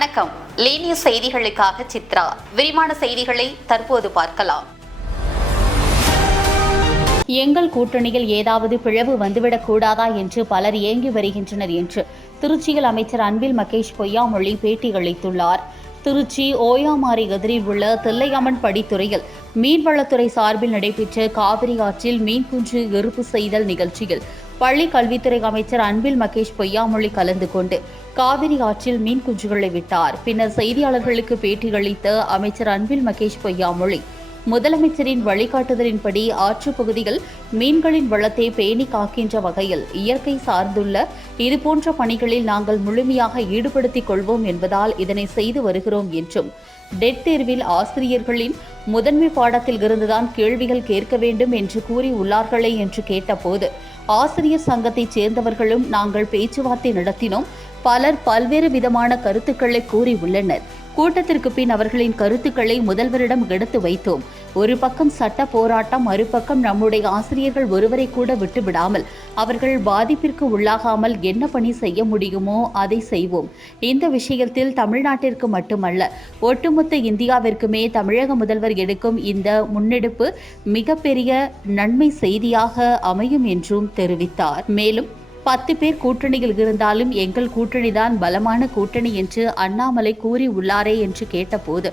வணக்கம். லீனிய செய்திகளுக்காக சித்ரா. விரிவான செய்திகளை தற்போது பார்க்கலாம். எங்கள் கூட்டணியில் ஏதாவது பிளவு வந்துவிடக் கூடாதா என்று பலர் ஏங்கி வருகின்றனர் என்று திருச்சியில் அமைச்சர் அன்பில் மகேஷ் பொய்யாமொழி பேட்டி அளித்துள்ளார். திருச்சி ஓயாமாரி எதிரில் உள்ள தில்லையம்மன் படித்துறையில் மீன்வளத்துறை சார்பில் நடைபெற்ற காவிரி ஆற்றில் மீன்குஞ்சு எருப்பு செய்தல் நிகழ்ச்சியில் பள்ளி கல்வித்துறை அமைச்சர் அன்பில் மகேஷ் பொய்யாமொழி கலந்து கொண்டு காவிரி ஆற்றில் மீன் குஞ்சுகளை விட்டார். பின்னர் செய்தியாளர்களுக்கு பேட்டியளித்த அமைச்சர் அன்பில் மகேஷ் பொய்யாமொழி, முதலமைச்சரின் வழிகாட்டுதலின்படி ஆற்று பகுதிகள் மீன்களின் வளத்தை பேணி காக்கின்ற வகையில் இயற்கை சார்ந்துள்ள இதுபோன்ற பணிகளில் நாங்கள் முழுமையாக ஈடுபடுத்திக் கொள்வோம் என்பதால் இதனை செய்து வருகிறோம் என்றும், டெட் தேர்வில் ஆசிரியர்களின் முதன்மை பாடத்தில் இருந்துதான் கேள்விகள் கேட்க வேண்டும் என்று கூறி உள்ளார்களே என்று கேட்டபோது, ஆசிரியர் சங்கத்தைச் சேர்ந்தவர்களும் நாங்கள் பேச்சுவார்த்தை நடத்தினோம். பலர் பல்வேறு விதமான கருத்துக்களை கூறியுள்ளனர். கூட்டத்திற்கு பின் அவர்களின் கருத்துக்களை முதல்வரிடம் எடுத்து வைத்தோம். ஒரு பக்கம் சட்ட போராட்டம், மறுபக்கம் நம்முடைய ஆசிரியர்கள் ஒருவரை கூட விட்டுவிடாமல் அவர்கள் பாதிப்பிற்கு உள்ளாகாமல் என்ன பணி செய்ய முடியுமோ அதை செய்வோம். இந்த விஷயத்தில் தமிழ்நாட்டிற்கு மட்டுமல்ல, ஒட்டுமொத்த இந்தியாவிற்குமே தமிழக முதல்வர் எடுக்கும் இந்த முன்னெடுப்பு மிகப்பெரிய நன்மை செய்தியாக அமையும் என்றும் தெரிவித்தார். மேலும் 10 பேர் கூட்டணியில் இருந்தாலும் எங்கள் கூட்டணிதான் பலமான கூட்டணி என்று அண்ணாமலை கூறி உள்ளாரே என்று கேட்டபோது,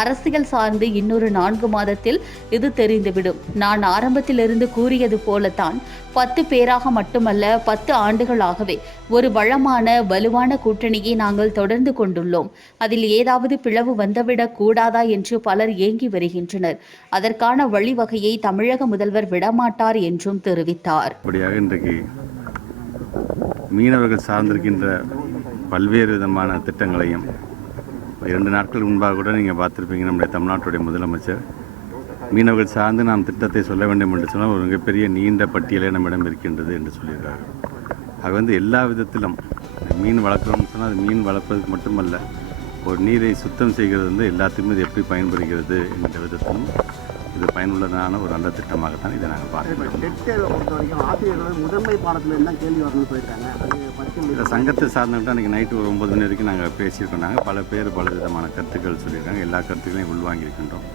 அரசியல் சார்ந்து இன்னொரு 4 மாதத்தில் இது தெரிந்துவிடும். நான் ஆரம்பத்திலிருந்து கூறியது போலத்தான் 10 பேராக மட்டுமல்ல, 10 ஆண்டுகளாகவே ஒரு வளமான வலுவான கூட்டணியை நாங்கள் தொடர்ந்து கொண்டுள்ளோம். அதில் ஏதாவது பிளவு வந்துவிடக் கூடாதா என்று பலர் ஏங்கி வருகின்றனர். அதற்கான வழிவகையை தமிழக முதல்வர் விடமாட்டார் என்றும் தெரிவித்தார். மீனவர்கள் சார்ந்திருக்கின்ற பல்வேறு விதமான திட்டங்களையும் 2 நாட்கள் முன்பாக கூட நீங்கள் பார்த்துருப்பீங்க. நம்முடைய தமிழ்நாட்டுடைய முதலமைச்சர் மீனவர்கள் சார்ந்து நாம் திட்டத்தை சொல்ல வேண்டும் என்று சொன்னால் ஒரு மிகப்பெரிய நீண்ட பட்டியலே நம்மிடம் இருக்கின்றது என்று சொல்லியிருக்காரு. அது எல்லா விதத்திலும் மீன் வளர்க்குறோம்னு சொன்னால் அது மீன் வளர்ப்பதற்கு மட்டுமல்ல, ஒரு நீரை சுத்தம் செய்கிறது எல்லாத்துக்குமே இது எப்படி பயன்படுகிறது என்ற விதத்திலும் இது பயனுள்ளதான ஒரு நல்ல திட்டமாகத்தான் இதை நாங்கள் பார்க்கிறோம். முதன்மை பாடத்தில் என்ன கேள்வி வரணும்னு சொல்லியிருக்காங்க. சங்கத்தை சார்ந்துக்கிட்டு அன்றைக்கி நைட்டு ஒரு 9 மணி வரைக்கும் நாங்கள் பேசியிருக்கோம். நாங்கள் பல பேர் பல விதமான கருத்துக்கள் சொல்லியிருக்காங்க. எல்லா கருத்துக்களையும் உள்வாங்கியிருக்கின்றோம்.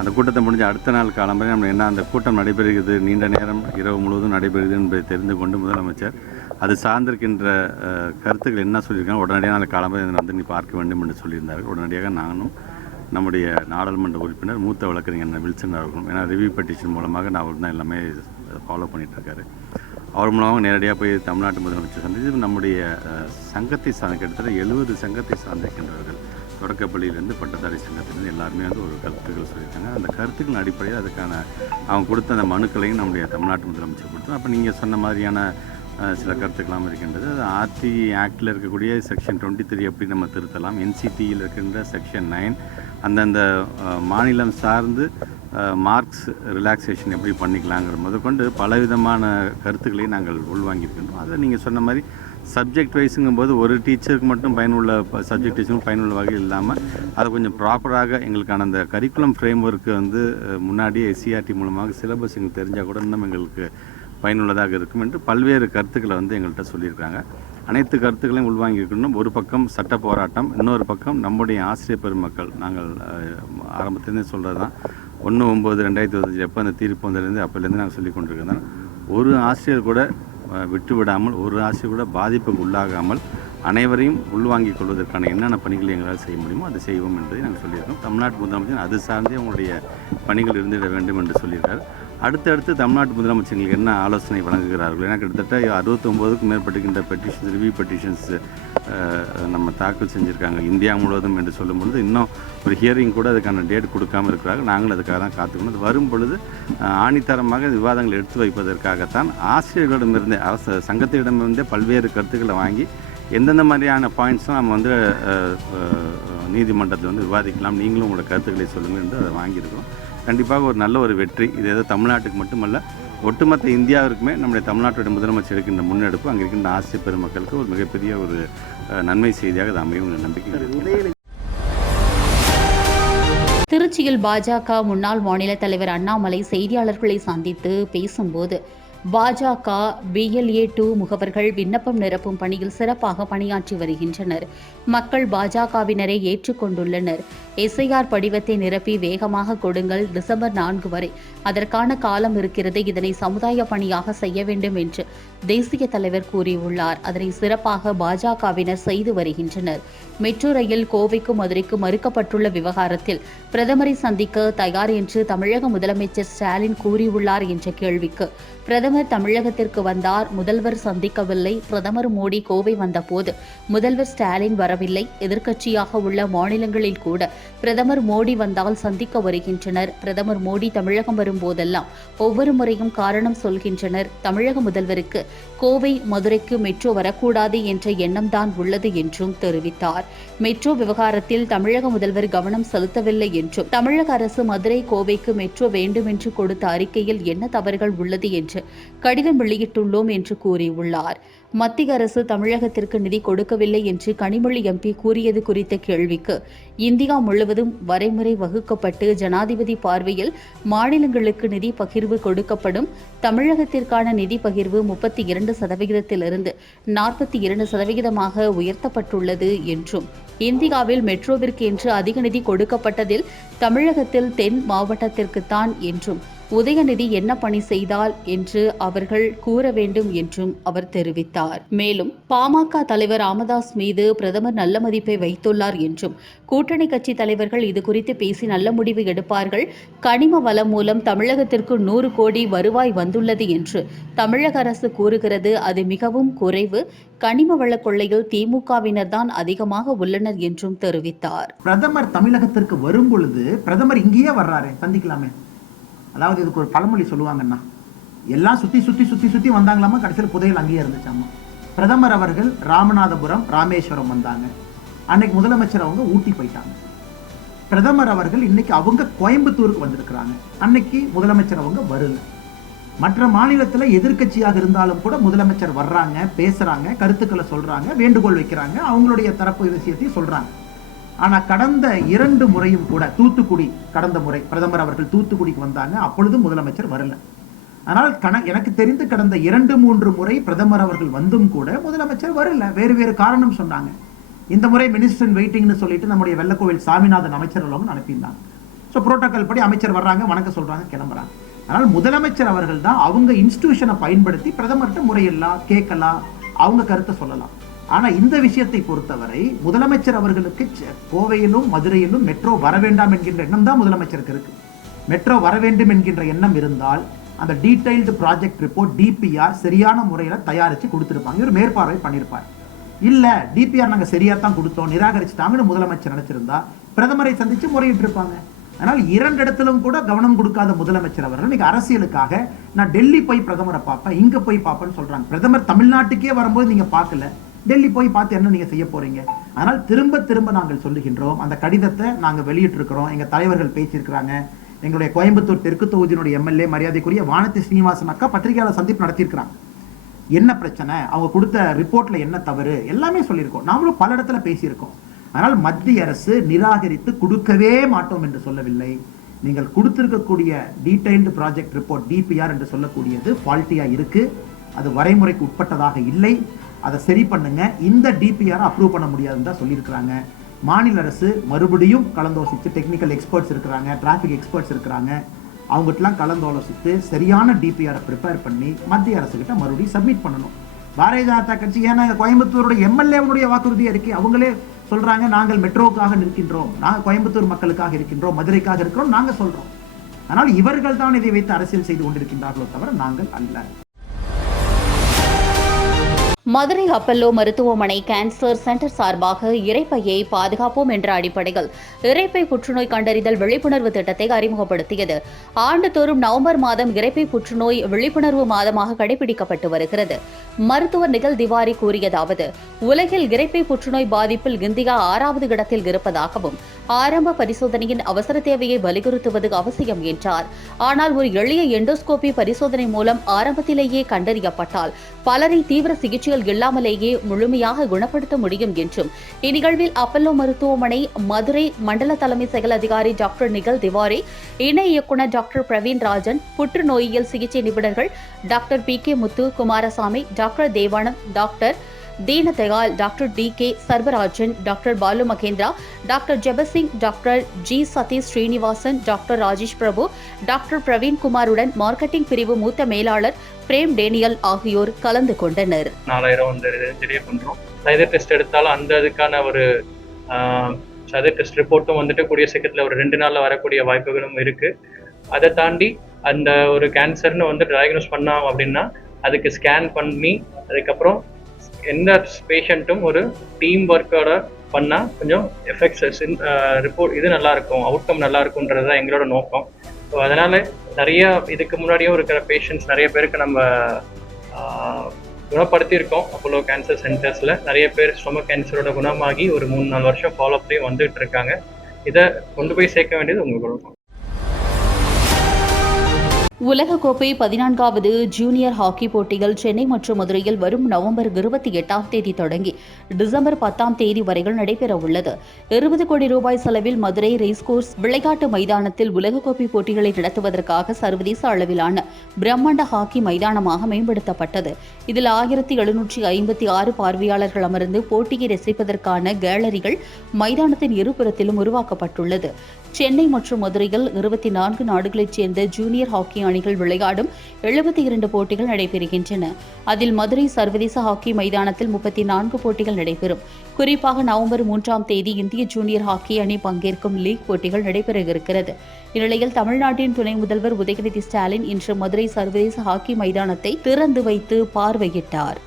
அந்த கூட்டத்தை முடிஞ்ச அடுத்த நாள் காலம்பரை நம்ம என்ன அந்த கூட்டம் நடைபெறுகிறது, நீண்ட நேரம் இரவு முழுவதும் நடைபெறுகிறது என்பதை தெரிந்து கொண்டு முதலமைச்சர் அது சார்ந்திருக்கின்ற கருத்துக்கள் என்ன சொல்லியிருக்காங்க உடனடியாக நாள் காலம்பரை இதை நீ பார்க்க வேண்டும் என்று சொல்லியிருந்தார்கள். உடனடியாக நானும் நம்முடைய நாடாளுமன்ற உறுப்பினர் மூத்த வழக்கறிஞர் வில்சன் அவர்களும், ஏன்னா ரிவ்யூ பெட்டிஷன் மூலமாக அவர் தான் எல்லாமே ஃபாலோ பண்ணிகிட்ருக்காரு. அவர் மூலமாக நேரடியாக போய் தமிழ்நாட்டு முதலமைச்சர் சந்தித்து நம்முடைய சங்கத்தை சார்ந்த கிட்டத்தட்ட 70 சங்கத்தை சார்ந்திருக்கின்றவர்கள், தொடக்கப்பள்ளியிலேருந்து பட்டதாரி சங்கத்திலேருந்து எல்லாருமே ஒரு கருத்துக்கள் சொல்லியிருக்காங்க. அந்த கருத்துக்களின் அடிப்படையில் அதுக்கான அவங்க கொடுத்த அந்த மனுக்களையும் நம்முடைய தமிழ்நாட்டு முதலமைச்சர் கொடுத்தோம். அப்போ நீங்கள் சொன்ன மாதிரியான சில கருத்துக்கெல்லாம் இருக்கின்றது. அது ஆர்டி ஆக்டில் இருக்கக்கூடிய செக்ஷன் 23 எப்படி நம்ம திருத்தலாம், என்சிடியில் இருக்கின்ற செக்ஷன் 9 அந்தந்த மாநிலம் சார்ந்து மார்க்ஸ் ரிலாக்ஸேஷன் எப்படி பண்ணிக்கலாங்கிற முதற்கொண்டு பலவிதமான கருத்துக்களையும் நாங்கள் உள்வாங்கியிருக்கின்றோம். அதை நீங்கள் சொன்ன மாதிரி சப்ஜெக்ட் வைஸுங்கும்போது ஒரு டீச்சருக்கு மட்டும் பயனுள்ள சப்ஜெக்ட் வைஸும் பயனுள்ள வகையில் இல்லாமல் அதை கொஞ்சம் ப்ராப்பராக எங்களுக்கான அந்த கரிக்குலம் ஃப்ரேம் ஒர்க்கு முன்னாடியே எஸ்சிஆர்டி மூலமாக சிலபஸ் எங்களுக்கு தெரிஞ்சால் கூட இன்னும் எங்களுக்கு பயனுள்ளதாக இருக்கும் என்று பல்வேறு கருத்துக்களை எங்கள்கிட்ட சொல்லியிருக்காங்க. அனைத்து கருத்துக்களையும் உள்வாங்கியிருக்கணும். ஒரு பக்கம் சட்ட போராட்டம், இன்னொரு பக்கம் நம்முடைய ஆசிரியர் பெருமக்கள். நாங்கள் ஆரம்பத்திலேருந்து சொல்கிறது தான் 1/9/2025 எப்போ அந்த தீர்ப்பு வந்ததுலேருந்து அப்போலேருந்து நாங்கள் சொல்லி கொண்டிருக்கிறோம். ஒரு ஆசிரியர் கூட விட்டுவிடாமல், ஒரு ஆசிரியர் கூட பாதிப்புக்கு உள்ளாகாமல் அனைவரையும் உள்வாங்கிக் கொள்வதற்கான என்னென்ன பணிகளை எங்களால் செய்ய முடியுமோ அதை செய்வோம் என்பதை நாங்கள் சொல்லியிருக்கோம். தமிழ்நாட்டு முதலமைச்சர் அது சார்ந்தே உங்களுடைய பணிகள் இருந்திட வேண்டும் என்று சொல்லியிருக்கார். அடுத்தடுத்து தமிழ்நாட்டு முதலமைச்சர்களுக்கு என்ன ஆலோசனை வழங்குகிறார்கள்? ஏன்னா கிட்டத்தட்ட 69க்கும் மேற்பட்டுகின்ற பெட்டிஷன்ஸ், ரிவ்யூ பெட்டிஷன்ஸ் நம்ம தாக்கல் செஞ்சுருக்காங்க இந்தியா முழுவதும் என்று சொல்லும்பொழுது இன்னும் ஒரு ஹியரிங் கூட அதுக்கான டேட் கொடுக்காமல் இருக்கிறாங்க. நாங்கள் அதுக்காக தான் காத்துக்கணும். அது வரும் பொழுது ஆணித்தரமாக விவாதங்கள் எடுத்து வைப்பதற்காகத்தான் ஆசிரியர்களிடமிருந்தே சங்கத்திடமிருந்தே பல்வேறு கருத்துக்களை வாங்கி எந்தெந்த மாதிரியான பாயிண்ட்ஸும் நம்ம நீதிமன்றத்தில் விவாதிக்கலாம், நீங்களும் உங்களோட கருத்துக்களை சொல்லுங்கள் என்று அதை வாங்கியிருக்கிறோம். கண்டிப்பாக ஒரு நல்ல ஒரு வெற்றி. இது ஏதோ தமிழ்நாட்டுக்கு மட்டுமல்ல, ஒட்டுமொத்த இந்தியாவிற்குமே நம்முடைய தமிழ்நாட்டுடைய முதலமைச்சர் இருக்கின்ற முன்னெடுப்பு அங்கே இருக்கின்ற ஆசிரியர் பெருமக்களுக்கு ஒரு மிகப்பெரிய ஒரு நன்மை செய்தியாக அது அமையும் நம்பிக்கை. திருச்சியில் பாஜக முன்னாள் மாநில தலைவர் அண்ணாமலை செய்தியாளர்களை சந்தித்து பேசும்போது, பாஜக BLA-2 முகவர்கள் விண்ணப்பம் நிரப்பும் பணியில் சிறப்பாக பணியாற்றி வருகின்றனர். மக்கள் பாஜகவினரை ஏற்றுக்கொண்டுள்ளனர். SIR படிவத்தை நிரப்பி வேகமாக கொடுங்கள். டிசம்பர் 4 வரை அதற்கான காலம் இருக்கிறது. இதனை சமுதாய பணியாக செய்ய வேண்டும் என்று தேசிய தலைவர் கூறியுள்ளார். அதனை சிறப்பாக பாஜகவினர் செய்து வருகின்றனர். மெட்ரோ ரயில் கோவைக்கும் மதுரைக்கும் மறுக்கப்பட்டுள்ள விவகாரத்தில் பிரதமரை சந்திக்க தயார் என்று தமிழக முதலமைச்சர் ஸ்டாலின் கூறியுள்ளார் என்ற கேள்விக்கு பிரதமர் தமிழகத்திற்கு வந்தார், முதல்வர் சந்திக்கவில்லை. பிரதமர் மோடி கோவை வந்தபோது முதல்வர் ஸ்டாலின் வரவில்லை. எதிர்க்கட்சியாக உள்ள மாநிலங்களில் கூட பிரதமர் மோடி வந்தால் சந்திக்க வருகின்றனர். பிரதமர் மோடி தமிழகம் வரும்போதெல்லாம் ஒவ்வொரு முறையும் காரணம் சொல்கின்றனர். தமிழக முதல்வருக்கு கோவை மதுரைக்கு மெட்ரோ வரக்கூடாது என்ற எண்ணம்தான் உள்ளது என்றும் தெரிவித்தார். மெட்ரோ விவகாரத்தில் தமிழக முதல்வர் கவனம் செலுத்தவில்லை என்றும் தமிழக அரசு மதுரை கோவைக்கு மெட்ரோ வேண்டும் என்று கொடுத்த அறிக்கையில் என்ன தவறுகள் உள்ளது என்று கடிதம் வெளியிட்டுள்ளோம் என்று கூறியுள்ளார். மத்திய அரசு தமிழகத்திற்கு நிதி கொடுக்கவில்லை என்று கனிமொழி MP கூறியது குறித்த கேள்விக்கு இந்தியா முழுவதும் வரைமுறை வகுக்கப்பட்டு ஜனாதிபதி பார்வையில் மாநிலங்களுக்கு நிதி பகிர்வு கொடுக்கப்படும். தமிழகத்திற்கான நிதி பகிர்வு 32% 42% உயர்த்தப்பட்டுள்ளது என்றும் இந்தியாவில் மெட்ரோவிற்கு என்று அதிக நிதி கொடுக்கப்பட்டதில் தமிழகத்தில் தென் மாவட்டத்திற்குத்தான் என்றும் உதயநிதி என்ன பணி செய்தால் என்று அவர்கள் கூற வேண்டும் என்றும் அவர் தெரிவித்தார். மேலும் பாமக தலைவர் ராமதாஸ் மீது பிரதமர் நல்ல மதிப்பை வைத்துள்ளார் என்றும் கூட்டணி கட்சி தலைவர்கள் இதுகுறித்து பேசி நல்ல முடிவு எடுப்பார்கள். கனிம வளம் மூலம் தமிழகத்திற்கு 100 கோடி வருவாய் வந்துள்ளது என்று தமிழக அரசு கூறுகிறது. அது மிகவும் குறைவு. கனிம வள கொள்ளையில் திமுகவினர் தான் அதிகமாக உள்ளனர் என்றும் தெரிவித்தார். பிரதமர் தமிழகத்திற்கு வரும் பொழுது பிரதமர் இங்கேயே வர்றாரு, சந்திக்கலாமே. அதாவது இதுக்கு ஒரு பழமொழி சொல்லுவாங்கன்னா, எல்லாம் சுற்றி வந்தாங்களாமா, கடைசியில் புதையல் அங்கேயே இருந்துச்சாமா. பிரதமர் அவர்கள் ராமநாதபுரம் ராமேஸ்வரம் வந்தாங்க. அன்னைக்கு முதலமைச்சர் அவங்க ஊட்டி போயிட்டாங்க. பிரதமர் அவர்கள் இன்னைக்கு அவங்க கோயம்புத்தூருக்கு வந்திருக்கிறாங்க. அன்னைக்கு முதலமைச்சர் அவங்க வரல. மற்ற மாநிலத்தில் எதிர்க்கட்சியாக இருந்தாலும் கூட முதலமைச்சர் வர்றாங்க, பேசுறாங்க, கருத்துக்களை சொல்றாங்க, வேண்டுகோள் வைக்கிறாங்க, அவங்களுடைய தரப்பு விஷயத்தையும் சொல்றாங்க. ஆனால் கடந்த 2 முறையும் கூட தூத்துக்குடி, கடந்த முறை பிரதமர் அவர்கள் தூத்துக்குடிக்கு வந்தாங்க, அப்பொழுதும் முதலமைச்சர் வரல. ஆனால் எனக்கு தெரிந்து கடந்த 2-3 முறை பிரதமர் அவர்கள் வந்தும் கூட முதலமைச்சர் வரல. வேறு காரணம் சொன்னாங்க. இந்த முறை மினிஸ்டர் வெயிட்டிங்னு சொல்லிட்டு நம்முடைய வெள்ளக்கோவில் சாமிநாதன் அமைச்சர் அனுப்பியிருந்தாங்க. ஸோ புரோட்டோகால் படி அமைச்சர் வர்றாங்க, வணக்கம் சொல்றாங்க, கிளம்புறாங்க. ஆனால் முதலமைச்சர் அவர்கள் தான் அவங்க இன்ஸ்டிடியூஷனை பயன்படுத்தி பிரதமர்கிட்ட முறையெல்லாம் கேட்கலாம், அவங்க கருத்தை சொல்லலாம். ஆனா இந்த விஷயத்தை பொறுத்தவரை முதலமைச்சர் அவர்களுக்கு கோவையிலும் மதுரையிலும் மெட்ரோ வர வேண்டாம் என்கின்ற எண்ணம் தான் முதலமைச்சருக்கு இருக்கு. மெட்ரோ வர வேண்டும் என்கின்ற எண்ணம் இருந்தால் அந்த டீடைல்டு ப்ராஜெக்ட் ரிப்போர்ட் DPR சரியான முறையில தயாரிச்சு கொடுத்திருப்பாங்க, இவர் மேற்பார்வை பண்ணியிருப்பார். இல்ல DPR நாங்க சரியா தான் கொடுத்தோம், நிராகரிச்சுட்டாங்கன்னு முதலமைச்சர் நினைச்சிருந்தா பிரதமரை சந்திச்சு முறையிட்டு இருப்பாங்க. ஆனால் 2 இடத்திலும் கூட கவனம் கொடுக்காத முதலமைச்சர் அவர்கள் இன்னைக்கு அரசியலுக்காக நான் டெல்லி போய் பிரதமரை பார்ப்பேன், இங்க போய் பார்ப்பேன்னு சொல்றாங்க. பிரதமர் தமிழ்நாட்டுக்கே வரும்போது நீங்க பார்க்கல, டெல்லி போய் பார்த்து என்ன நீங்க செய்ய போறீங்க? ஆனால் திரும்ப நாங்கள் சொல்லுகின்றோம், அந்த கடிதத்தை நாங்க வெளியிட்டு இருக்கிறோம், எங்க தலைவர்கள் பேசியிருக்கிறாங்க. எங்களுடைய கோயம்புத்தூர் தெற்கு தொகுதியினுடைய MLA மரியாதைக்குரிய வானதி ஸ்ரீனிவாசன் அக்கா பத்திரிகையாளர் சந்திப்பு நடத்தியிருக்கிறாங்க. என்ன பிரச்சனை, அவங்க கொடுத்த ரிப்போர்ட்ல என்ன தவறு, எல்லாமே சொல்லியிருக்கோம். நாமளும் பல இடத்துல பேசியிருக்கோம். ஆனால் மத்திய அரசு நிராகரித்து கொடுக்கவே மாட்டோம் என்று சொல்லவில்லை. நீங்கள் கொடுத்திருக்கக்கூடிய டீடைல்டு ப்ராஜெக்ட் ரிப்போர்ட் DPR என்று சொல்லக்கூடியது ஃபால்ட்டியா இருக்கு, அது வரைமுறைக்கு உட்பட்டதாக இல்லை, அதை சரி பண்ணுங்க, இந்த DPR அப்ரூவ் பண்ண முடியாதுன்னு தான் சொல்லியிருக்கிறாங்க. மாநில அரசு மறுபடியும் கலந்தோசித்து, டெக்னிக்கல் எக்ஸ்பர்ட்ஸ் இருக்கிறாங்க, டிராஃபிக் எக்ஸ்பர்ட்ஸ் இருக்கிறாங்க, அவங்ககிட்டலாம் கலந்தாலோசித்து சரியான DPR ப்ரிப்பேர் பண்ணி மத்திய அரசுகிட்ட மறுபடியும் சப்மிட் பண்ணணும். பாரதிய ஜனதா கட்சி ஏன்னா கோயம்புத்தூருடைய MLA வாக்குறுதியா இருக்கு, அவங்களே சொல்றாங்க நாங்கள் மெட்ரோவுக்காக நிற்கின்றோம், நாங்கள் கோயம்புத்தூர் மக்களுக்காக இருக்கின்றோம், மதுரைக்காக இருக்கிறோம், நாங்கள் சொல்றோம். ஆனால் இவர்கள் தான் இதை வைத்து அரசியல் செய்து கொண்டிருக்கின்றார்களோ தவிர நாங்கள் அல்ல. மதுரை அப்பல்லோ மருத்துவமனை கேன்சர் சென்டர் சார்பாக இரைப்பையை பாதுகாப்போம் என்ற அடிப்படையில் இரைப்பை புற்றுநோய் கண்டறிதல் விழிப்புணர்வு திட்டத்தை அறிமுகப்படுத்தியது. ஆண்டுதோறும் நவம்பர் மாதம் இரைப்பை புற்றுநோய் விழிப்புணர்வு மாதமாக கடைபிடிக்கப்பட்டு வருகிறது. மருத்துவர் நிகல் திவாரி கூறியதாவது, உலகில் இரைப்பை புற்றுநோய் பாதிப்பில் இந்தியா 6வது இடத்தில் இருப்பதாகவும் ஆரம்ப பரிசோதனையின் அவசர தேவையை வலியுறுத்துவது அவசியம் என்றார். ஆனால் ஒரு எளிய எண்டோஸ்கோபி பரிசோதனை மூலம் ஆரம்பத்திலேயே கண்டறியப்பட்டால் பலரை தீவிர சிகிச்சைகள் இல்லாமலேயே முழுமையாக குணப்படுத்த முடியும் என்றும் இந்நிகழ்வில் அப்பல்லோ மருத்துவமனை மதுரை மண்டல தலைமை செயல் அதிகாரி டாக்டர் நிகல் திவாரி, இணை இயக்குநர் டாக்டர் பிரவீன் ராஜன், புற்றுநோயியல் சிகிச்சை நிபுணர்கள் doctor P K. Muthu, Kumarasamy, doctor Devanand, doctor Deenadayal, doctor T K. Sarvarajan, doctor Balu Mahendra, doctor Jebasingh, doctor G. Satish Srinivasan, doctor Rajesh Prabhu, doctor Praveen குமாருடன் மார்க்கெட்டிங் பிரிவு மூத்த மேலாளர் பிரேம் டேனியல் ஆகியோர் கலந்து கொண்டனர். 4000 வந்து ரெடியே பண்றோம். சைதர் டெஸ்ட் எடுத்தாலும் அந்த அதுக்கான ஒரு சைதர் டெஸ்ட் ரிப்போர்ட்டும் வந்துட்டு கூடிய சீக்கிரத்தில் ஒரு 2 நாளில் வரக்கூடிய வாய்ப்புகளும் இருக்கு. அதை தாண்டி அந்த ஒரு கேன்சர்னு வந்து டயக்னோஸ் பண்ணோம் அப்படின்னா அதுக்கு ஸ்கேன் பண்ணி அதுக்கப்புறம் எந்த பேஷண்ட்டும் ஒரு டீம் ஒர்க்கோட பண்ணால் கொஞ்சம் எஃபெக்ட்ஸ் ரிப்போர்ட் இது நல்லாயிருக்கும், அவுட்கம் நல்லா இருக்குன்றது தான் எங்களோட நோக்கம். ஸோ அதனால் நிறைய இதுக்கு முன்னாடியும் இருக்கிற பேஷண்ட்ஸ் நிறைய பேருக்கு நம்ம குணப்படுத்தியிருக்கோம். அப்போலோ கேன்சர் சென்டர்ஸில் நிறைய பேர் ஸ்டொமக் கேன்சரோட குணமாகி ஒரு 3-4 வருஷம் ஃபாலோஅப்லேயும் வந்துட்டு இருக்காங்க. இதை கொண்டு போய் சேர்க்க வேண்டியது உங்களுக்கு. உலகக்கோப்பை 14வது ஜூனியர் ஹாக்கி போட்டிகள் சென்னை மற்றும் மதுரையில் வரும் நவம்பர் 28ஆம் தேதி தொடங்கி டிசம்பர் 10ஆம் தேதி வரையில் நடைபெற உள்ளது. 20 கோடி ரூபாய் செலவில் மதுரை ரேஸ்கோர்ஸ் விளையாட்டு மைதானத்தில் உலகக்கோப்பை போட்டிகளை நடத்துவதற்காக சர்வதேச அளவிலான பிரம்மாண்ட ஹாக்கி மைதானமாக மேம்படுத்தப்பட்டது. இதில் 1756 பார்வையாளர்கள் அமர்ந்து போட்டியை ரசிப்பதற்கான கேலரிகள் மைதானத்தின் இருபுறத்திலும் உருவாக்கப்பட்டுள்ளது. சென்னை மற்றும் மதுரையில் 24 நாடுகளைச் சேர்ந்த ஜூனியர் ஹாக்கி அணிகள் விளையாடும் 72 போட்டிகள் நடைபெறுகின்றன. அதில் மதுரை சர்வதேச ஹாக்கி மைதானத்தில் 34 போட்டிகள் நடைபெறும். குறிப்பாக நவம்பர் 3ஆம் தேதி இந்திய ஜூனியர் ஹாக்கி அணி பங்கேற்கும் லீக் போட்டிகள் நடைபெற இருக்கிறது. இந்நிலையில் தமிழ்நாட்டின் துணை முதல்வர் உதயநிதி ஸ்டாலின் இன்று மதுரை சர்வதேச ஹாக்கி மைதானத்தை திறந்து வைத்து பார்வையிட்டார்.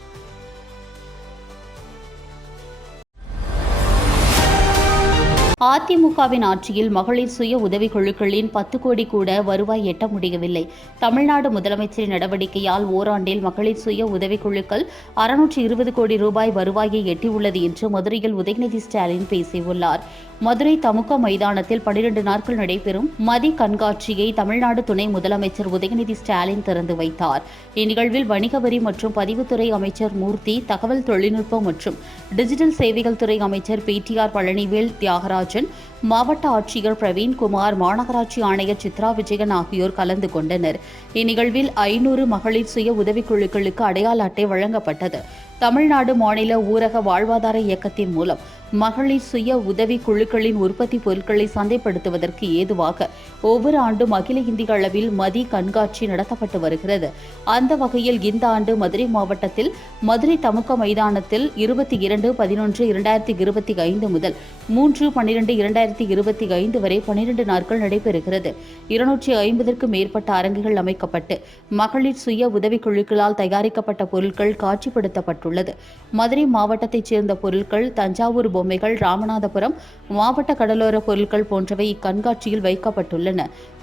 அதிமுகவின் ஆட்சியில் மகளிர் சுய உதவிக் குழுக்களின் 10 கோடி கூட வருவாய் எட்ட முடியவில்லை. தமிழ்நாடு முதலமைச்சரின் நடவடிக்கையால் ஓராண்டில் மகளிர் சுய உதவிக் குழுக்கள் 620 கோடி ரூபாய் வருவாயை எட்டியுள்ளது என்று மதுரையில் உதயநிதி ஸ்டாலின் பேசியுள்ளார். மதுரை தமுக மைதானத்தில் 12 நாட்கள் நடைபெறும் மதி கண்காட்சியை தமிழ்நாடு துணை முதலமைச்சர் உதயநிதி ஸ்டாலின் திறந்து வைத்தார். இந்நிகழ்வில் வணிக வரி மற்றும் பதிவுத்துறை அமைச்சர் மூர்த்தி, தகவல் தொழில்நுட்பம் மற்றும் டிஜிட்டல் சேவைகள் துறை அமைச்சர் PTR பழனிவேல் தியாகராஜன், மாவட்ட ஆட்சியர் பிரவீன்குமார், மாநகராட்சி ஆணையர் சித்ரா விஜயன் ஆகியோர் கலந்து கொண்டனர். இந்நிகழ்வில் 500 மகளிர் சுய உதவிக்குழுக்களுக்கு அடையாள அட்டை வழங்கப்பட்டது. தமிழ்நாடு மாநில ஊரக வாழ்வாதார இயக்கத்தின் மூலம் மகளிர் சுய உதவி குழுக்களின் உற்பத்தி பொருட்களை சந்தைப்படுத்துவதற்கு ஏதுவாக ஒவ்வொரு ஆண்டும் அகில இந்திய அளவில் மதி கண்காட்சி நடத்தப்பட்டு வருகிறது. அந்த வகையில் இந்த ஆண்டு மதுரை மாவட்டத்தில் மதுரை தமுக மைதானத்தில் 22/11/2025 முதல் 3/12/2025 வரை 12 நாட்கள் நடைபெறுகிறது. 250க்கும் மேற்பட்ட அரங்குகள் அமைக்கப்பட்டு மகளிர் சுய உதவி குழுக்களால் தயாரிக்கப்பட்ட பொருட்கள் காட்சிப்படுத்தப்பட்டுள்ளது. மதுரை மாவட்டத்தைச் சேர்ந்த பொருட்கள், தஞ்சாவூர் பொம்மைகள், ராமநாதபுரம் மாவட்ட கடலோர பொருட்கள் போன்றவை இக்கண்காட்சியில் வைக்கப்பட்டுள்ளன.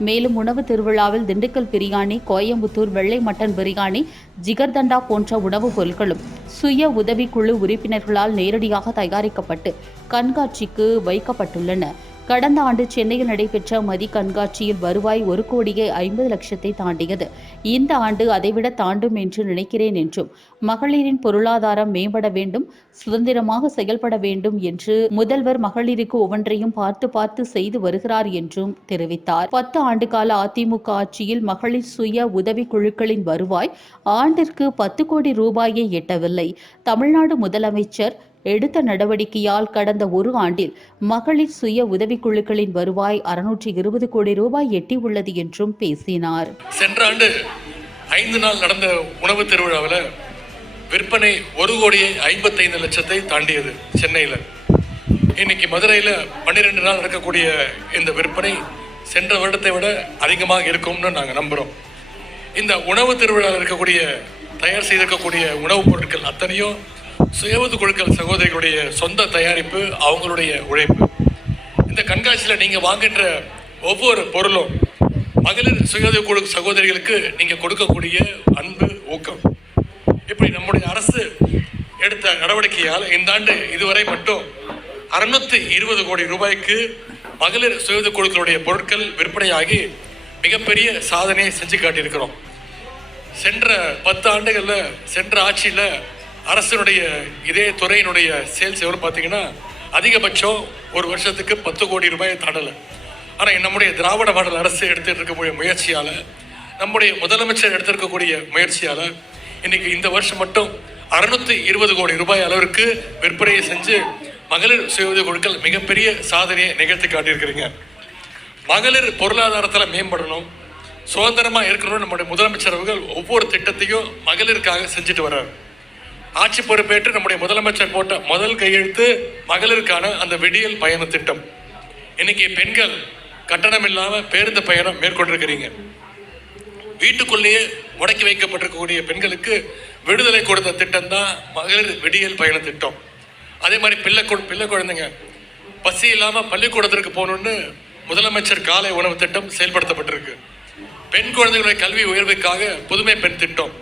மேலும் உணவு திருவிழாவில் திண்டுக்கல் பிரியாணி, கோயம்புத்தூர் வெள்ளை மட்டன் பிரியாணி, ஜிகர்தண்டா போன்ற உணவுப் பொருட்களும் சுய உதவி குழு உறுப்பினர்களால் நேரடியாக தயாரிக்கப்பட்டு கண்காட்சிக்கு வைக்கப்பட்டுள்ளன. கடந்த ஆண்டு சென்னையில் நடைபெற்ற மதி கண்காட்சியில் வருவாய் 1,50,00,000 தாண்டியது. இந்த ஆண்டு அதைவிட தாண்டும் என்று நினைக்கிறேன் என்றும், மகளிரின் பொருளாதாரம் மேம்பட வேண்டும், சுதந்திரமாக செயல்பட வேண்டும் என்று முதல்வர் மகளிருக்கு ஒவ்வொன்றையும் பார்த்து பார்த்து செய்து வருகிறார் என்றும் தெரிவித்தார். 10 ஆண்டு கால அதிமுக ஆட்சியில் மகளிர் சுய உதவி குழுக்களின் வருவாய் ஆண்டிற்கு 10 கோடி ரூபாயை எட்டவில்லை. தமிழ்நாடு முதலமைச்சர் எடுத்த நடவடிக்கையால் கடந்த ஒரு ஆண்டில் மகளிர் சுய உதவிக்குழுக்களின் வருவாய் 620 கோடி ரூபாய் எட்டியுள்ளது என்றும் பேசினார். சென்ற ஆண்டு 5 நாள் நடந்த உணவு திருவிழாவில் விற்பனை 1,55,00,000 தாண்டியது சென்னையில். இன்னைக்கு மதுரையில் 12 நாள் நடக்கக்கூடிய இந்த விற்பனை சென்ற வருடத்தை விட அதிகமாக இருக்கும்னு நாங்கள் நம்புகிறோம். இந்த உணவு திருவிழாவில் இருக்கக்கூடிய தயார் செய்திருக்கக்கூடிய உணவுப் பொருட்கள் அத்தனையும் சுய உதவி குழுக்கள் சகோதரிகளுடைய சொந்த தயாரிப்பு, அவங்களுடைய உழைப்பு. இந்த கண்காட்சியில் நீங்கள் வாங்குகின்ற ஒவ்வொரு பொருளும் மகளிர் சுய உதவி குழு சகோதரிகளுக்கு நீங்கள் கொடுக்கக்கூடிய அன்பு, ஊக்கம். இப்படி நம்முடைய அரசு எடுத்த நடவடிக்கையால் இந்த ஆண்டு இதுவரை மட்டும் 620 கோடி ரூபாய்க்கு மகளிர் சுய உதவி குழுக்களுடைய பொருட்கள் விற்பனையாகி மிகப்பெரிய சாதனையை செஞ்சு காட்டியிருக்கிறோம். சென்ற 10 ஆண்டுகளில் சென்ற ஆட்சியில் அரசினுடைய இதே துறையினுடைய சேல்ஸ் எவ்வளோ பார்த்தீங்கன்னா அதிகபட்சம் ஒரு வருஷத்துக்கு 10 கோடி ரூபாயை தாண்டலை. ஆனால் நம்முடைய திராவிட மாடல் அரசு எடுத்துகிட்டு இருக்கக்கூடிய முயற்சியால், நம்முடைய முதலமைச்சர் எடுத்திருக்கக்கூடிய முயற்சியால் இன்னைக்கு இந்த வருஷம் மட்டும் 620 கோடி ரூபாய் அளவிற்கு விற்பனையை செஞ்சு மகளிர் சுய உதவி குழுக்கள் மிகப்பெரிய சாதனையை நிகழ்த்தி காட்டியிருக்கிறீங்க. மகளிர் பொருளாதாரத்தில் மேம்படணும், சுதந்திரமாக இருக்கணும்னு நம்முடைய முதலமைச்சர் அவர்கள் ஒவ்வொரு திட்டத்தையும் மகளிருக்காக செஞ்சுட்டு வர்றார். ஆட்சி பொறுப்பேற்று நம்முடைய முதலமைச்சர் போட்ட முதல் கையெழுத்து மகளிருக்கான அந்த விடியல் பயண திட்டம். இன்னைக்கு பெண்கள் கட்டணம் இல்லாமல் பேருந்து பயணம் மேற்கொண்டிருக்கிறீங்க. வீட்டுக்குள்ளேயே முடக்கி வைக்கப்பட்டிருக்கக்கூடிய பெண்களுக்கு விடுதலை கொடுத்த திட்டம் தான் மகளிர் விடியல் பயண திட்டம். அதே மாதிரி பிள்ளை குழந்தைங்க பசி இல்லாமல் பள்ளிக்கூடத்திற்கு போகணுன்னு முதலமைச்சர் காலை உணவு திட்டம் செயல்படுத்தப்பட்டிருக்கு. பெண் குழந்தைகளுடைய கல்வி உயர்வுக்காக புதுமை பெண் திட்டம்.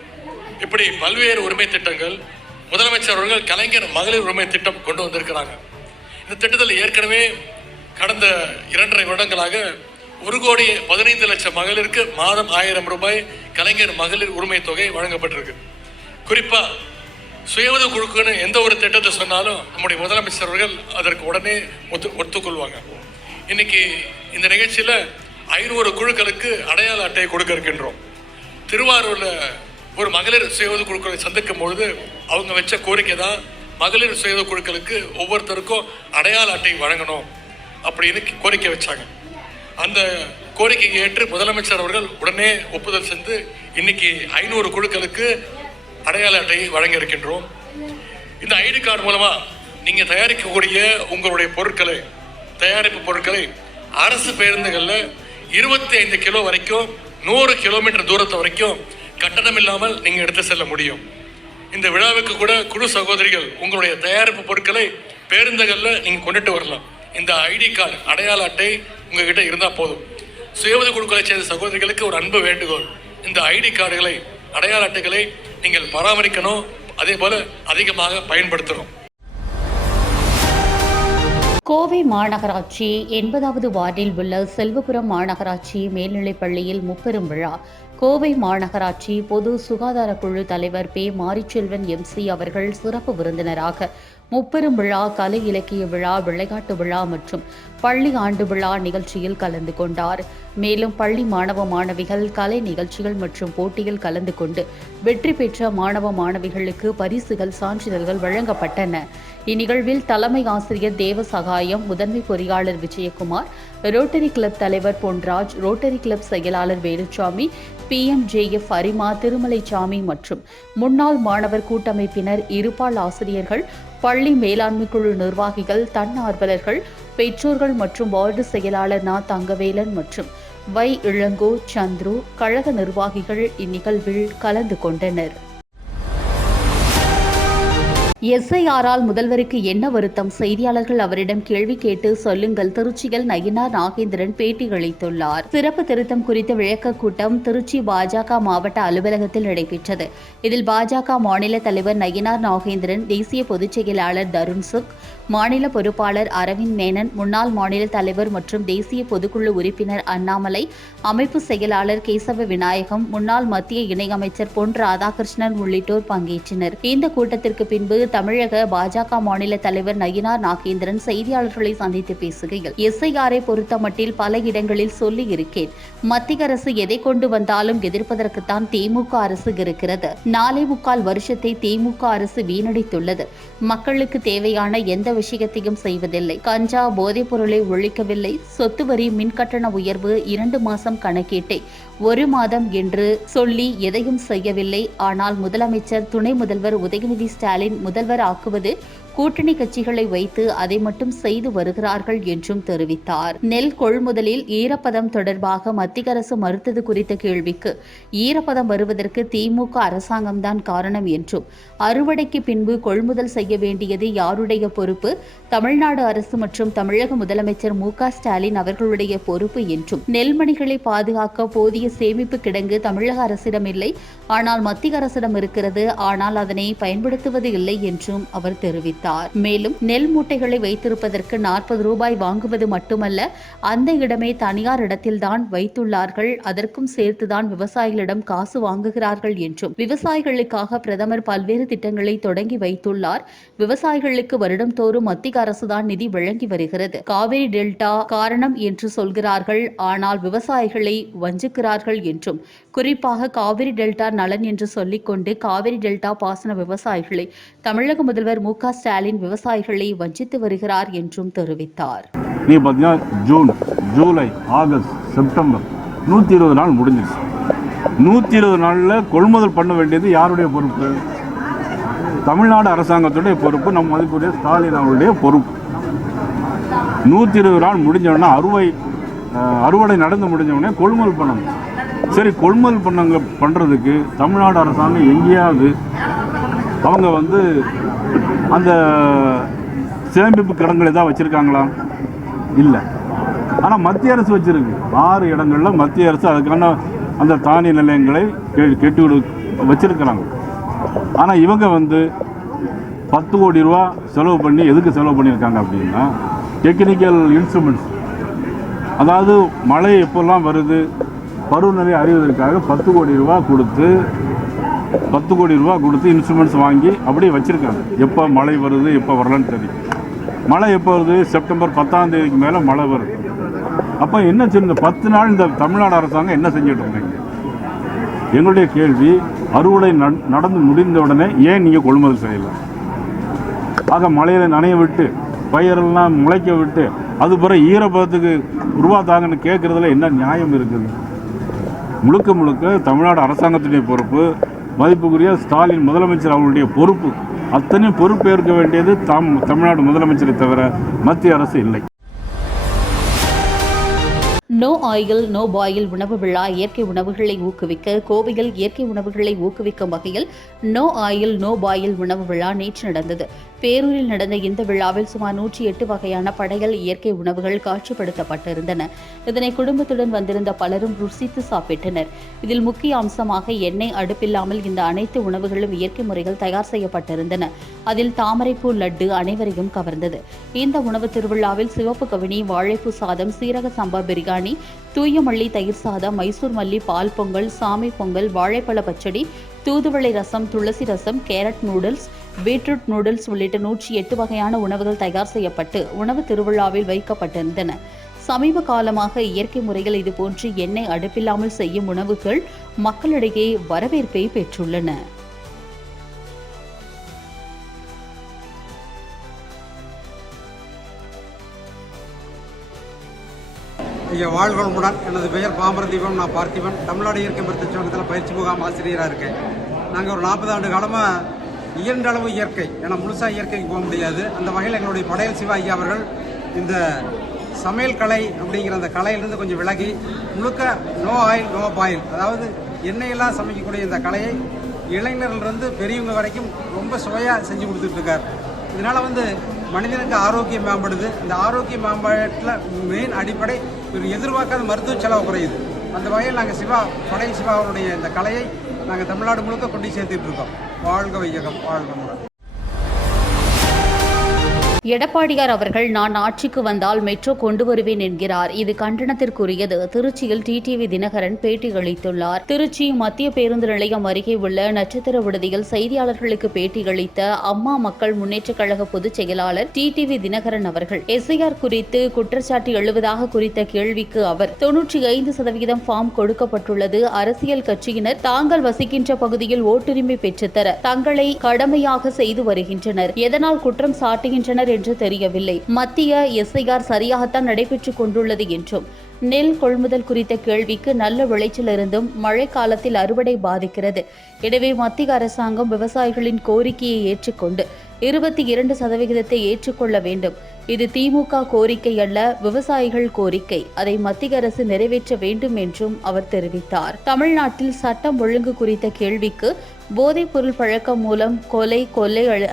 இப்படி பல்வேறு உரிமை திட்டங்கள் முதலமைச்சர் அவர்கள் கலைஞர் மகளிர் உரிமை திட்டம் கொண்டு வந்திருக்கிறாங்க. இந்த திட்டத்தில் ஏற்கனவே கடந்த 2.5 வருடங்களாக 1,15,00,000 மகளிருக்கு மாதம் 1000 ரூபாய் கலைஞர் மகளிர் உரிமை தொகை வழங்கப்பட்டிருக்கு. குறிப்பா சுய உதவி குழுக்குன்னு எந்த ஒரு திட்டத்தை சொன்னாலும் நம்முடைய முதலமைச்சர் அவர்கள் அதற்கு உடனே ஒத்துக்கொள்வாங்க. இன்னைக்கு இந்த நிகழ்ச்சியில் 500 குழுக்களுக்கு அடையாள அட்டையை கொடுக்க இருக்கின்றோம். திருவாரூர்ல ஒரு மகளிர் சுய உதவி குழுக்களை சந்திக்கும் பொழுது அவங்க வச்ச கோரிக்கை தான் மகளிர் சுய உதவி குழுக்களுக்கு ஒவ்வொருத்தருக்கும் அடையாள அட்டை வழங்கணும் அப்படின்னு கோரிக்கை வச்சாங்க. அந்த கோரிக்கையை ஏற்று முதலமைச்சர் அவர்கள் உடனே ஒப்புதல் செஞ்சு இன்னைக்கு 500 குழுக்களுக்கு அடையாள அட்டையை வழங்க இருக்கின்றோம். இந்த ஐடி கார்டு மூலமா நீங்க தயாரிக்கக்கூடிய உங்களுடைய பொருட்களை, தயாரிப்பு பொருட்களை அரசு பேருந்துகள்ல 25 கிலோ வரைக்கும் 100 கிலோமீட்டர் தூரத்தை வரைக்கும் கட்டணம் இல்லாமல் நீங்க எடுத்து செல்ல முடியும். இந்த விழாவுக்கு கூட குழு சகோதரிகள் உங்களுடைய தயாரிப்பு பொருட்களை பேருந்துகள்ல நீங்க கொண்டுட்டு வரலாம். இந்த ஐடி கார்டு அடையாள அட்டை உங்ககிட்ட இருந்தா போதும். சுய உதவி குழுக்களை சேர்ந்த சகோதரிகளுக்கு ஒரு அன்பு வேண்டுகோள், இந்த ஐடி கார்டுகளை அடையாள அட்டைகளை நீங்கள் பராமரிக்கணும், அதே போல அதிகமாக பயன்படுத்தணும். கோவை மாநகராட்சி 80வது வார்டில் உள்ள செல்வபுரம் மாநகராட்சி மேல்நிலைப்பள்ளியில் முப்பெரும் விழா. கோவை மாநகராட்சி பொது சுகாதார குழு தலைவர் பே. மாரிச்செல்வன் MC அவர்கள் சிறப்பு விருந்தினராக முப்பெரும் விழா, கலை இலக்கிய விழா, விளையாட்டு விழா மற்றும் பள்ளி ஆண்டு விழா நிகழ்ச்சியில் கலந்து கொண்டார். மேலும் பள்ளி மாணவ மாணவிகள் கலை நிகழ்ச்சிகள் மற்றும் போட்டியில் கலந்து கொண்டு வெற்றி பெற்ற மாணவ மாணவிகளுக்கு பரிசுகள், சான்றிதழ்கள் வழங்கப்பட்டன. இந்நிகழ்வில் தலைமை ஆசிரியர் தேவசகாயம், முதன்மை பொறியாளர் விஜயகுமார், ரோட்டரி கிளப் தலைவர் பொன்ராஜ், ரோட்டரி கிளப் செயலாளர் வேலுச்சாமி, PMJF அரிமா, திருமலைச்சாமி மற்றும் முன்னாள் மாணவர் கூட்டமைப்பினர், இருபால் ஆசிரியர்கள், பள்ளி மேலாண்மை குழு நிர்வாகிகள், தன்னார்வலர்கள், பெற்றோர்கள் மற்றும் வார்டு செயலாளர் நா. தங்கவேலன் மற்றும் வை. இளங்கோ, சந்துரு, கழக நிர்வாகிகள் இந்நிகழ்வில் கலந்து கொண்டனர். SIR-ஆல் முதல்வருக்கு என்ன வருத்தம்? செய்தியாளர்கள் அவரிடம் கேள்வி கேட்டு சொல்லுங்கள். திருச்சியில் நயினார் நாகேந்திரன் பேட்டி அளித்துள்ளார். சிறப்பு திருத்தம் குறித்த விளக்க கூட்டம் திருச்சி பாஜக மாவட்ட அலுவலகத்தில் நடைபெற்றது. இதில் பாஜக மாநில தலைவர் நயினார் நாகேந்திரன், தேசிய பொதுச் செயலாளர் தருண் சுக், மாநில பொறுப்பாளர் அரவிந்த் மேனன், முன்னாள் மாநில தலைவர் மற்றும் தேசிய பொதுக்குழு உறுப்பினர் அண்ணாமலை, அமைப்பு செயலாளர் கேசவ விநாயகம், முன்னாள் மத்திய இணையமைச்சர் பொன் ராதாகிருஷ்ணன் உள்ளிட்டோர் பங்கேற்றனர். இந்த கூட்டத்திற்கு பின்பு தமிழக பாஜக மாநில தலைவர் நயினார் நாகேந்திரன் செய்தியாளர்களை சந்தித்து பேசுகையில், SIR-ஐ பொறுத்தமட்டில் பல இடங்களில் சொல்லி இருக்கேன். மத்திய அரசு எதை கொண்டு வந்தாலும் எதிர்ப்பதற்குத்தான் திமுக அரசு இருக்கிறது. 4.25 வருஷத்தை திமுக அரசு வீணடித்துள்ளது. மக்களுக்கு தேவையான எந்த விஷயத்தையும் செய்வதில்லை. கஞ்சா, போதைப் பொருளை ஒழிக்கவில்லை. சொத்து வரி, மின்கட்டண உயர்வு, 2 மாதம் கணக்கீட்டை 1 மாதம் என்று சொல்லி எதையும் செய்யவில்லை. ஆனால் முதலமைச்சர், துணை முதல்வர் உதயநிதி ஸ்டாலின் முதல்வர் ஆக்குவது கூட்டணி கட்சிகளை வைத்து அதை மட்டும் செய்து வருகிறார்கள் என்றும் தெரிவித்தார். நெல் கொள்முதலில் ஈரப்பதம் தொடர்பாக மத்திய அரசு மறுத்தது குறித்த கேள்விக்கு, ஈரப்பதம் வருவதற்கு திமுக அரசாங்கம்தான் காரணம் என்றும், அறுவடைக்கு பின்பு கொள்முதல் செய்ய வேண்டியது யாருடைய பொறுப்பு? தமிழ்நாடு அரசு மற்றும் தமிழக முதலமைச்சர் MK ஸ்டாலின் அவர்களுடைய பொறுப்பு என்றும், நெல்மணிகளை பாதுகாக்க போதிய சேமிப்பு கிடங்கு தமிழக அரசிடம் இல்லை, ஆனால் மத்திய அரசிடம் இருக்கிறது, ஆனால் அதனை பயன்படுத்துவது இல்லை என்றும் அவர் தெரிவித்தார். தெரிவித்தார். மேலும் நெல் மூட்டைகளை வைத்திருப்பதற்கு 40 ரூபாய் வாங்குவது மட்டுமல்ல, அந்த இடமே தனியார் இடத்தில்தான் வைத்துள்ளார்கள், அதற்கும் சேர்த்துதான் விவசாயிகளிடம் காசு வாங்குகிறார்கள் என்றும், விவசாயிகளுக்காக பிரதமர் பல்வேறு திட்டங்களை தொடங்கி வைத்துள்ளார். விவசாயிகளுக்கு வருடம்தோறும் மத்திய அரசுதான் நிதி வழங்கி வருகிறது. காவிரி டெல்டா காரணம் என்று சொல்கிறார்கள், ஆனால் விவசாயிகளை வஞ்சிக்கிறார்கள் என்றும், குறிப்பாக காவிரி டெல்டா நலன் என்று சொல்லிக்கொண்டு காவிரி டெல்டா பாசன விவசாயிகளை தமிழக முதல்வர் மு.க. ஸ்டாலின் விவசாயிகளை வஞ்சித்து வருகிறார் என்றும் தெரிவித்தார். நீ பார்த்தீங்கன்னா ஜூன், ஜூலை, ஆகஸ்ட், செப்டம்பர் 120 நாள் முடிஞ்சிருச்சு. 120 நாளில் கொள்முதல் பண்ண வேண்டியது யாருடைய பொறுப்பு? தமிழ்நாடு அரசாங்கத்துடைய பொறுப்பு, நம் மதிப்புடைய ஸ்டாலின் அவருடைய பொறுப்பு. 120 நாள் முடிஞ்சோடனே அறுவடை நடந்து முடிஞ்சவுடனே கொள்முதல் பண்ணணும். சரி, கொள்முதல் பண்ணுறதுக்கு தமிழ்நாடு அரசாங்கம் எங்கேயாவது அவங்க அந்த சேமிப்பு கிடங்களை தான் வச்சுருக்காங்களா? இல்லை. ஆனால் மத்திய அரசு வச்சுருக்கு. 6 இடங்களில் மத்திய அரசு அதுக்கான அந்த தானிய நிலையங்களை கெட்டி வச்சுருக்கிறாங்க. ஆனால் இவங்க 10 கோடி ரூபா செலவு பண்ணி எதுக்கு செலவு பண்ணியிருக்காங்க அப்படின்னா, டெக்னிக்கல் இன்ஸ்ட்ருமெண்ட்ஸ், அதாவது மழை எப்போல்லாம் வருது பருவநிலை அறிவதற்காக 10 கோடி ரூபா கொடுத்து இன்ஸ்ட்ருமெண்ட்ஸ் வாங்கி அப்படியே வச்சுருக்காங்க. எப்போ மழை வருது எப்போ வரலன்னு தெரியும். மழை எப்போ வருது? செப்டம்பர் 10ஆம் தேதிக்கு மேலே மழை வருது. அப்போ என்ன இந்த 10 நாள் இந்த தமிழ்நாடு அரசாங்கம் என்ன செஞ்சுட்டு இருந்தீங்க? எங்களுடைய கேள்வி, அறுவடை நடந்து முடிந்த உடனே ஏன் நீங்கள் கொள்முதல் செய்யலாம்? ஆக மழையில் நனைய விட்டு பயிரெல்லாம் முளைக்க விட்டு அது பிறகு ஈரப்பதத்துக்கு ரூபா தாங்கன்னு கேட்குறதுல என்ன நியாயம் இருக்குது? முழுக்க தமிழ்நாடு அரசாங்கத்துடைய பொறுப்பு, மதிப்புக்குரிய ஸ்டாலின் முதலமைச்சர் அவருடைய பொறுப்பு. அத்தனை பொறுப்பேற்க வேண்டியது தமிழ்நாடு முதலமைச்சரை தவிர மத்திய அரசு இல்லை. நோ ஆயில் நோ பாயில் உணவு விழா இயற்கை உணவுகளை ஊக்குவிக்க கோவையில் இயற்கை உணவுகளை ஊக்குவிக்கும் வகையில் நோ ஆயில் நோ பாயில் உணவு விழா நேற்று நடந்தது. பேரூரில் நடந்த இந்த விழாவில் சுமார் 108 வகையான படையல் இயற்கை உணவுகள் காட்சிப்படுத்தப்பட்டிருந்தன. இதனை குடும்பத்துடன் வந்திருந்த பலரும் ருசித்து சாப்பிட்டனர். இதில் முக்கிய அம்சமாக எண்ணெய் அடுப்பில்லாமல் இந்த அனைத்து உணவுகளும் இயற்கை முறைகள் தயார் செய்யப்பட்டிருந்தன. அதில் தாமரைப்பூ லட்டு அனைவரையும் கவர்ந்தது. இந்த உணவு திருவிழாவில் சிவப்பு கவினி, வாழைப்பூ சாதம், சீரக சம்பா பிரியாணி, தூய மல்லி தயிர் சாதம், மைசூர் மல்லி பால் பொங்கல், சாமி பொங்கல், வாழைப்பழ பச்சடி, தூதுவளை ரசம், துளசி ரசம், கேரட் நூடுல்ஸ், பீட்ரூட் நூடுல்ஸ் உள்ளிட்ட 108 வகையான உணவுகள் தயார் செய்யப்பட்டு உணவு திருவிழாவில் வைக்கப்பட்டிருந்தன. சமீப காலமாக இயற்கை முறையில் இதுபோன்று எண்ணெய் அடுப்பில்லாமல் செய்யும் உணவுகள் மக்களிடையே வரவேற்பை பெற்றுள்ளன. ஐயா, வாழ்வளமுடன். எனது பெயர் பாமரதீபம். நான் பார்த்திபன். தமிழ்நாடு இயற்கை மருத்துவ சங்கத்தில் பயிற்சி முகாம் ஆசிரியராக இருக்கேன். நாங்கள் ஒரு 40 ஆண்டு காலமாக இயன்றளவு இயற்கை, ஏன்னா முழுசாக இயற்கைக்கு போக முடியாது. அந்த வகையில் எங்களுடைய படையல் சிவா ஐயா அவர்கள் இந்த சமையல் கலை அப்படிங்கிற அந்த கலையிலிருந்து கொஞ்சம் விலகி முழுக்க நோ ஆயில் நோ பாயில், அதாவது எண்ணெயெல்லாம் சமைக்கக்கூடிய இந்த கலையை இளைஞர்களிருந்து பெரியவங்க வரைக்கும் ரொம்ப சுவையாக செஞ்சு கொடுத்துட்ருக்கார். இதனால் மனிதனுக்கு ஆரோக்கியம் மேம்படுது. இந்த ஆரோக்கிய மேம்பாட்டில் மெயின் அடிப்படை ஒரு எதிர்பார்க்காத மருத்துவ செலவு குறையுது. அந்த வகையில் நாங்கள் படையல் சிவா அவருடைய இந்த கலையை நாங்கள் தமிழ்நாடு முழுக்க கொண்டு சேர்த்துட்டு இருக்கோம். வாழ்க வையகம், வாழ்க முறை. எடப்பாடியார் அவர்கள் நான் ஆட்சிக்கு வந்தால் மெட்ரோ கொண்டு வருவேன் என்கிறார். இது கண்டனத்திற்குரியது. திருச்சியில் டிடிவி தினகரன் பேட்டி அளித்துள்ளார். திருச்சி மத்திய பேருந்து நிலையம் அருகே உள்ள நட்சத்திர விடுதியில் செய்தியாளர்களுக்கு பேட்டியளித்த அம்மா மக்கள் முன்னேற்றக் கழக பொதுச் செயலாளர் டிடிவி தினகரன் அவர்கள் எஸ்ஐஆர் குறித்து குற்றச்சாட்டு எழுவதாக குறித்த கேள்விக்கு அவர் 95% ஃபார்ம் கொடுக்கப்பட்டுள்ளது. அரசியல் கட்சியினர் தாங்கள் வசிக்கின்ற பகுதியில் ஓட்டுரிமை பெற்றுத்தர தங்களை கடமையாக செய்து வருகின்றனர். எதனால் குற்றம் சாட்டுகின்றனர் என்று தெரியவில்லை. மத்திய எஸ்ஐஆர் சரியாகத்தான் நடைபெற்றுக் கொண்டுள்ளது என்றும், நெல் கொள்முதல் குறித்த கேள்விக்கு நல்ல விளைச்சல் இருந்தும் மழை காலத்தில் அறுவடை பாதிக்கிறது. எனவே மத்திய அரசாங்கம் விவசாயிகளின் கோரிக்கையை ஏற்றுக்கொண்டு 22% ஏற்றுக்கொள்ள வேண்டும். இது திமுக கோரிக்கை அல்ல, விவசாயிகள் கோரிக்கை. அதை மத்திய அரசு நிறைவேற்ற வேண்டும் என்றும் அவர் தெரிவித்தார். தமிழ்நாட்டில் சட்டம் ஒழுங்கு குறித்த கேள்விக்கு போதைப் பொருள் பழக்கம் மூலம் கொள்ளை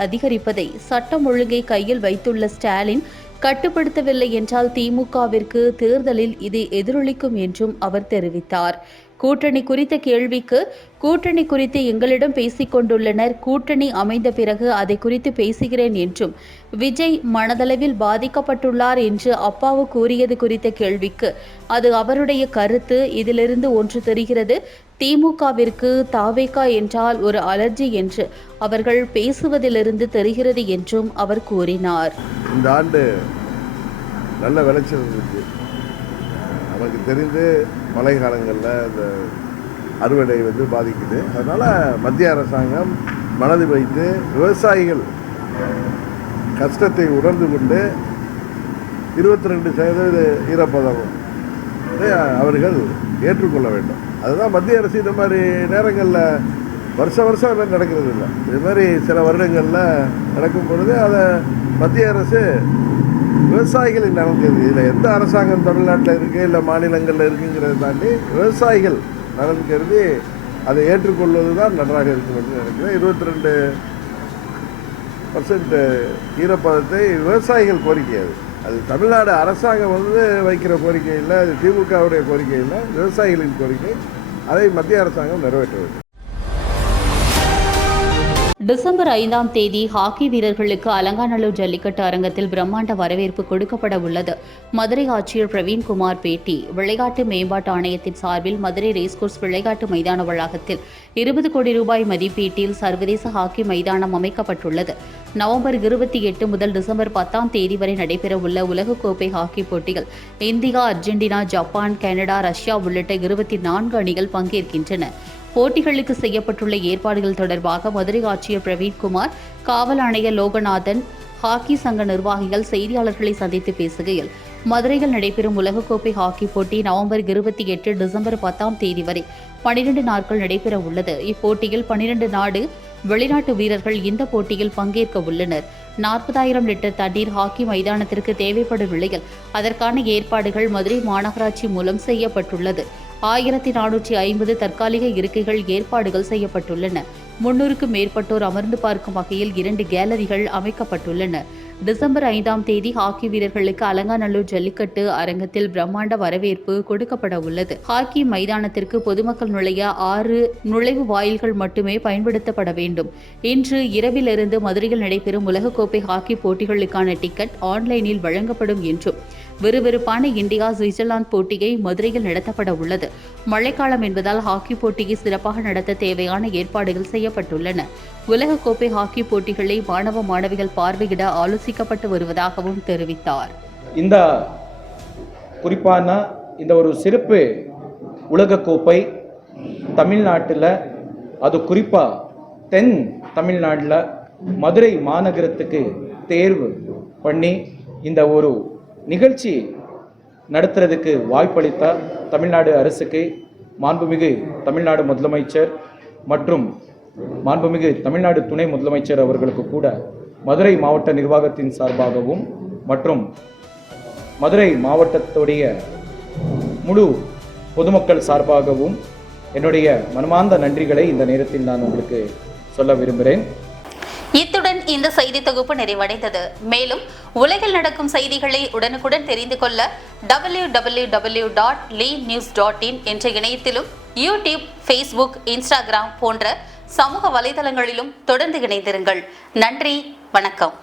அதிகரிப்பதை சட்டம் ஒழுங்கை கையில் வைத்துள்ள ஸ்டாலின் கட்டுப்படுத்தவில்லை என்றால் திமுகவிற்கு தேர்தலில் இது எதிரொலிக்கும் என்றும் அவர் தெரிவித்தார். கூட்டணி குறித்த கேள்விக்கு கூட்டணி குறித்து எங்களிடம் பேசிக் கொண்டுள்ளனர், கூட்டணி அமைந்த பிறகு அதை குறித்து பேசுகிறேன் என்றும், விஜய் மனதளவில் பாதிக்கப்பட்டுள்ளார் என்று அப்பாவு கூறியது குறித்த கேள்விக்கு அது அவருடைய கருத்து, இதிலிருந்து ஒன்று தெரிகிறது, திமுகவிற்கு தாவேகா என்றால் ஒரு அலர்ஜி என்று அவர்கள் பேசுவதிலிருந்து தெரிகிறது என்றும் அவர் கூறினார். இந்த ஆண்டு நல்ல விளைச்சல் இருந்துச்சு. நமக்கு தெரிந்து மழை காலங்களில் இந்த அறுவடை பாதிக்குது. அதனால் மத்திய அரசாங்கம் மனது வைத்து விவசாயிகள் கஷ்டத்தை உணர்ந்து கொண்டு 22% ஈரப்பதம் அவர்கள் ஏற்றுக்கொள்ள வேண்டும். அதுதான் மத்திய அரசு இந்த மாதிரி நேரங்களில் வருஷம் நடக்கிறது இல்லை. இது மாதிரி சில வருடங்களில் நடக்கும் பொழுது அதை மத்திய அரசு விவசாயிகளின் நலன் கருதி, இதில் எந்த அரசாங்கம் தமிழ்நாட்டில் இருக்குது இல்லை மாநிலங்களில் இருக்குங்கிறத தாண்டி விவசாயிகள் நலன் கருதி அதை ஏற்றுக்கொள்வது தான் நன்றாக இருக்கும் என்று நினைக்கிறேன். 22% ஈரப்பதத்தை விவசாயிகள் கோரிக்கை, அது தமிழ்நாடு அரசாங்கம் வைக்கிற கோரிக்கை இல்லை, அது திமுகவுடைய கோரிக்கை இல்லை, விவசாயிகளின் கோரிக்கை. அதை மத்திய அரசாங்கம் நிறைவேற்ற வேண்டும். டிசம்பர் 5ஆம் தேதி ஹாக்கி வீரர்களுக்கு அலங்காநல்லூர் ஜல்லிக்கட்டு அரங்கத்தில் பிரம்மாண்ட வரவேற்பு கொடுக்கப்பட உள்ளது. மதுரை ஆட்சியர் பிரவீன்குமார் பேட்டி. விளையாட்டு மேம்பாட்டு ஆணையத்தின் சார்பில் மதுரை ரேஸ்கோர்ஸ் விளையாட்டு மைதான வளாகத்தில் 20 கோடி ரூபாய் மதிப்பீட்டில் சர்வதேச ஹாக்கி மைதானம் அமைக்கப்பட்டுள்ளது. நவம்பர் 28 முதல் டிசம்பர் 10ஆம் தேதி வரை நடைபெறவுள்ள உலகக்கோப்பை ஹாக்கி போட்டிகள் India, Argentina, Japan, Canada, Russia உள்ளிட்ட 24 அணிகள் பங்கேற்கின்றன. போட்டிகளுக்கு செய்யப்பட்டுள்ள ஏற்பாடுகள் தொடர்பாக மதுரை ஆட்சியர் பிரவீன்குமார், காவல் ஆணையர் லோகநாதன், ஹாக்கி சங்க நிர்வாகிகள் செய்தியாளர்களை சந்தித்து பேசுகையில், மதுரையில் நடைபெறும் உலகக்கோப்பை ஹாக்கி போட்டி நவம்பர் 28 டிசம்பர் 10ஆம் தேதி வரை 12 நாட்கள் நடைபெற உள்ளது. இப்போட்டியில் 12 நாடு வெளிநாட்டு வீரர்கள் இந்த போட்டியில் பங்கேற்க உள்ளனர். 40,000 லிட்டர் தண்ணீர் ஹாக்கி மைதானத்திற்கு தேவைப்படும் நிலையில் அதற்கான ஏற்பாடுகள் மதுரை மாநகராட்சி மூலம் செய்யப்பட்டுள்ளது. 1450 தற்காலிக இருக்கைகள் ஏற்பாடுகள் செய்யப்பட்டுள்ளன. 300க்கும் மேற்பட்டோர் அமர்ந்து பார்க்கும் வகையில் 2 கேலரிகள் அமைக்கப்பட்டுள்ளன. டிசம்பர் 5ஆம் தேதி ஹாக்கி வீரர்களுக்கு அலங்காநல்லூர் ஜல்லிக்கட்டு அரங்கத்தில் பிரம்மாண்ட வரவேற்பு கொடுக்கப்பட உள்ளது. ஹாக்கி மைதானத்திற்கு பொதுமக்கள் நுழைய 6 நுழைவு வாயில்கள் மட்டுமே பயன்படுத்தப்பட வேண்டும். இன்று இரவிலிருந்து மதுரையில் நடைபெறும் உலகக்கோப்பை ஹாக்கி போட்டிகளுக்கான டிக்கெட் ஆன்லைனில் வழங்கப்படும் என்றும், விறுவிறுப்பான இந்தியா சுவிட்சர்லாந்து போட்டியை மதுரையில் நடத்தப்பட உள்ளது. மழைக்காலம் என்பதால் ஹாக்கி போட்டியை சிறப்பாக நடத்த தேவையான ஏற்பாடுகள் செய்யப்பட்டுள்ளன. உலகக்கோப்பை ஹாக்கி போட்டிகளை மாணவ மாணவிகள் பார்வையிட ஆலோசிக்கப்பட்டு வருவதாகவும் தெரிவித்தார். இந்த குறிப்பான இந்த ஒரு சிறப்பு உலகக்கோப்பை தமிழ்நாட்டில், அது குறிப்பாக தென் தமிழ்நாட்டில் மதுரை மாநகரத்துக்கு தேர்வு பண்ணி இந்த ஒரு நிகழ்ச்சி நடத்துறதுக்கு வாய்ப்பளித்த தமிழ்நாடு அரசுக்கு மாண்புமிகு தமிழ்நாடு முதலமைச்சர் மற்றும் மாண்புமிகு தமிழ்நாடு துணை முதலமைச்சர் அவர்களுக்கு கூட மதுரை மாவட்ட நிர்வாகத்தின் சார்பாகவும் மற்றும் மதுரை மாவட்டத்துடைய முழு பொதுமக்கள் சார்பாகவும் என்னுடைய மனமார்ந்த நன்றிகளை இந்த நேரத்தில் நான் உங்களுக்கு சொல்ல விரும்புகிறேன். இத்துடன் இந்த செய்தி தொகுப்பு நிறைவடைந்தது. மேலும் உலகில் நடக்கும் செய்திகளை உடனுக்குடன் தெரிந்து கொள்ள www.lenews.in என்ற இணையத்திலும், யூடியூப், ஃபேஸ்புக், இன்ஸ்டாகிராம் போன்ற சமூக வலைதளங்களிலும் தொடர்ந்து இணைந்திருங்கள். நன்றி, வணக்கம்.